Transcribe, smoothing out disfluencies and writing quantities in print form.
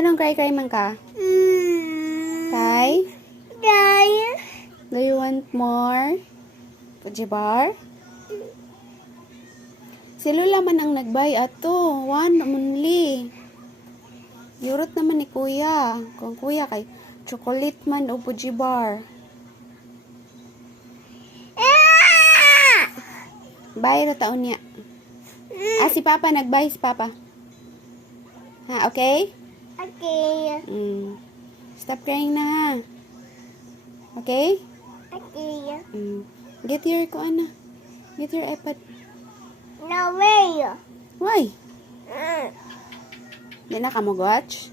Ganong cry man ka? Cry? Do you want more? Fuji bar? Si Lola man ang nagbay ato. One only. Yurot naman ni Kuya. Kung Kuya kay chocolate man o Fuji bar. Bye ro taon niya. Si Papa nagbay si Papa. Ha, okay? Okay. Stop crying na ha. Okay? Okay. Get your kuana. Get your iPad. No way. Why? Di na ka mo watch?